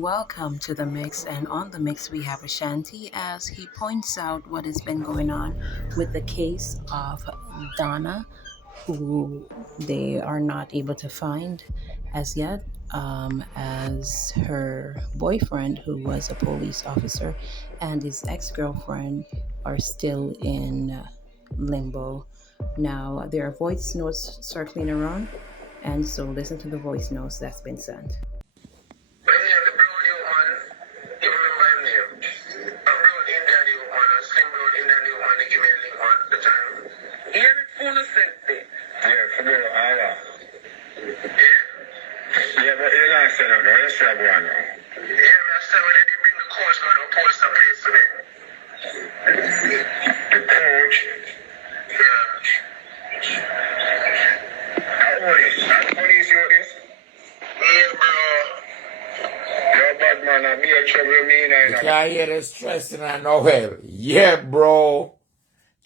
Welcome to the mix, and on the mix we have Ashanti as he points out what has been going on with the case of Donna, who they are not able to find as yet, as her boyfriend, who was a police officer, and his ex girlfriend are still in limbo. Now, there are voice notes circling around, and so listen to the voice notes that's been sent. You can't hear the stressing on no hell. Yeah, bro.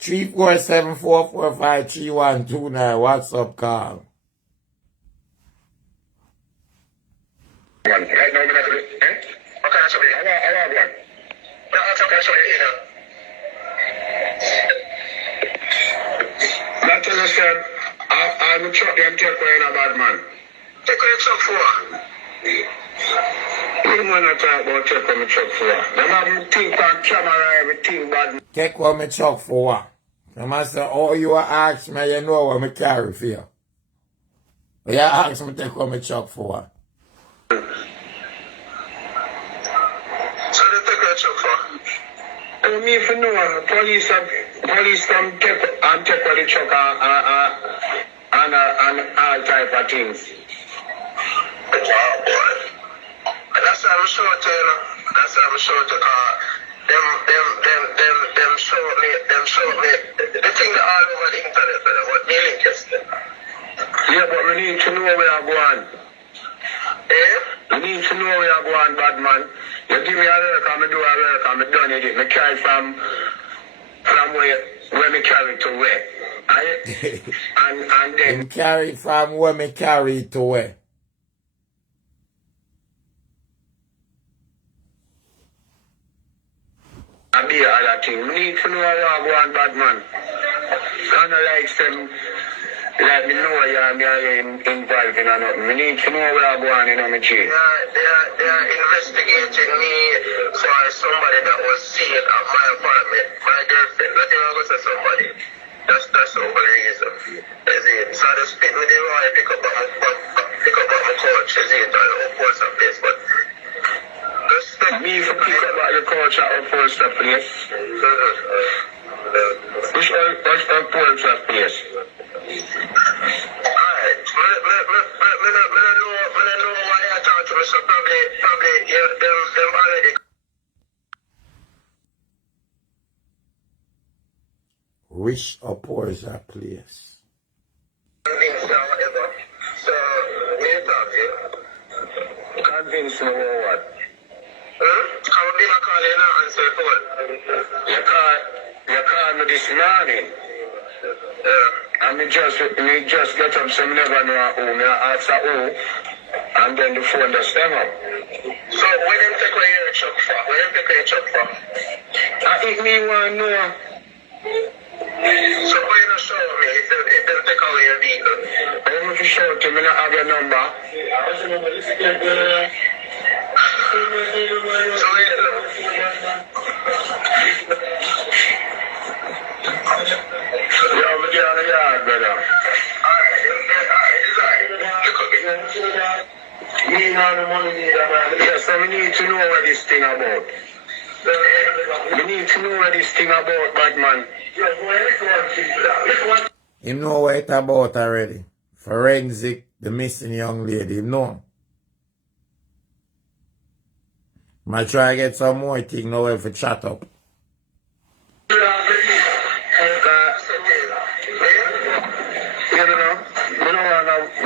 34744533129. What's up, Carl? Right now, I'm going to do it. Okay, that's okay. I want one. No, that's okay. That's okay. That's what I said. I'm a truck them take away in a bad man. Take away truck for what? You don't want to talk about take away my truck for what? Them have me think on camera, everything bad. Take what me truck for what? The master, oh, you ask me, you know what me carry for you. You ask me take what me truck for what? So they take away truck for? Me if you know, police come take away the truck and all type of things. Wow, boy. That's how I'm sure to you. That's how I'm sure to them show me the thing that all over the internet, what me interested. Yeah, but we need to know where I'm going. Eh? We need to know where I'm going, bad man. You give me a work, I'm do a work, I'm done it. Me carry from where me carry to where. And then carry from where me carry to where? I be other thing. We need to know where I'm going, bad man. Kind of like them, let me know you're involved in nothing. We need to know where I'm going, you know, me chief. They are investigating me for somebody that was seen at my apartment, my girlfriend. Not even go to somebody. That's the whole reason. Is it? So I just pick me the right, pick up on my couch, is it? Or the upwards of place, but me for pick up at your couch at upwards of place. Which upwards of place? Alright. I don't know why I talk to me, so probably them already. Which upwards that place? Whatever. So, we talking. Convince me about what? How did I call you now and say phone? You called me this morning. And me just get up, so me never know who. Me ask who, and then the phone just hang up. So, when them take away your truck for? When them take away your truck for? I think me want to know. So why you not show me if they take away your vehicle? I want to show to me, not have your number. So wait a minute. Yeah, I'm get on the yard, brother. Alright. Me not the money neither, man. Yes, so we need to know what this thing about. We need to know what this thing about, bad man. You know what it's about already. Forensic, the missing young lady, you know. I try to get some more thing now if it chat up. You know, we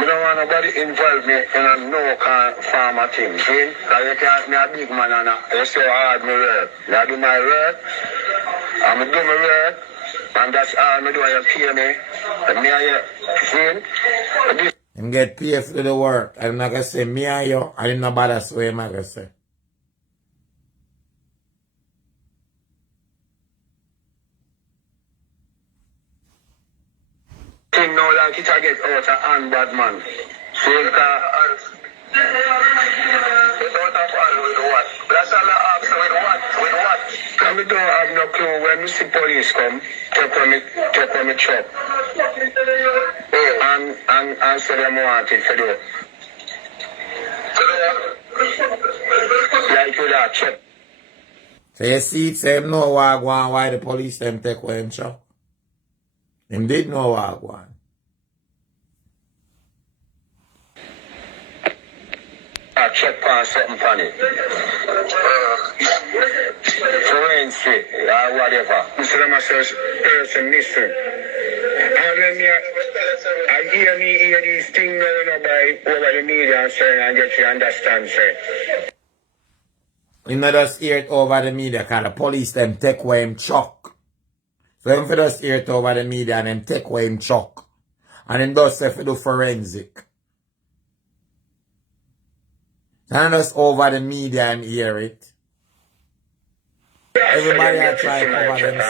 don't want nobody involve me in a no farmer thing. See? Because you can't me a big man and you see how hard me work. I do my work, and I do my work, and that's all I do, and you pay me. And me and you, see? And get paid for the work. I'm not going to say me and you, and I'm not bother so I'm not going to say. thing now like it a get out of hand, bad man. So you can without a hand with what? That's all I ask, with what? With what? And we don't have no clue when we see police come, take on me truck. And say them want it for you. Like you that check. So you see, say him know what go on, why the police them take away him truck. Him did know what go on. I check on something funny. Forensic, or whatever. Mr. Damascus, person listen. I hear these things going by over the media and saying I get you understand, sir. You know just hear it over the media because the police them take away him truck. So him for just hear it over the media and them take away him truck. And him does say for do forensic. And just over the media and hear it. Everybody are trying to cover themselves. I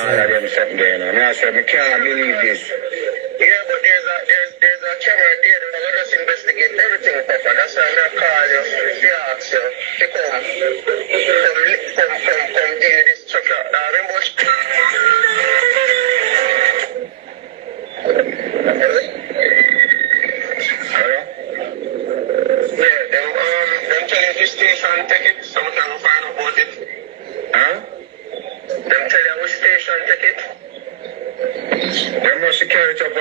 said, I can't believe this. Yeah, but there's a camera there. Let us investigate everything, Papa. That's why I'm not calling you. If you ask you to come deal with this truck. Hello? Yeah, them telling you station take it, so we can find out about it. Huh? Them tell you which station take it. Them must carry it up,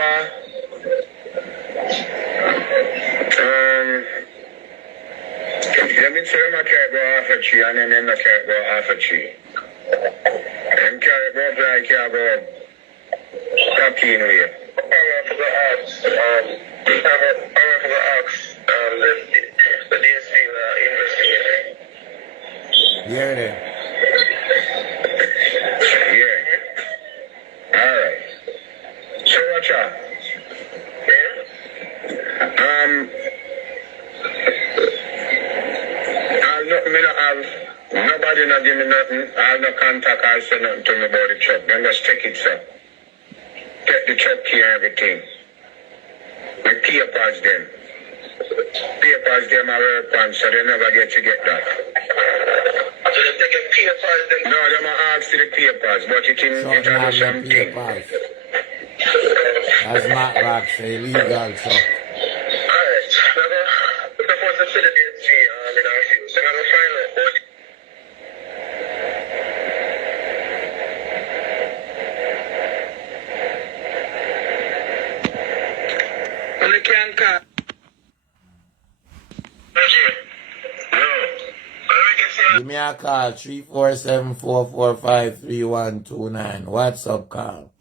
let me tell them I can't go half a tree and then I can't go half a tree. Them carry go up like you go up in here. I forgot to ask the DSP investigator. Hear it. Yeah. Alright. So watch out. Nobody not give me nothing. I have no contact. I say nothing to me about the truck. Then just take it, sir. Get the truck key and everything. The papers them. Papers them are work on, so they never get to get that. So they take the papers them? No, they might ask for the papers, but it has something. That's not like say illegal truck. Alright. The first to the DSP, so I'm going to find out what. You can't cut. Give me a call 347-445-3129. What's up, call?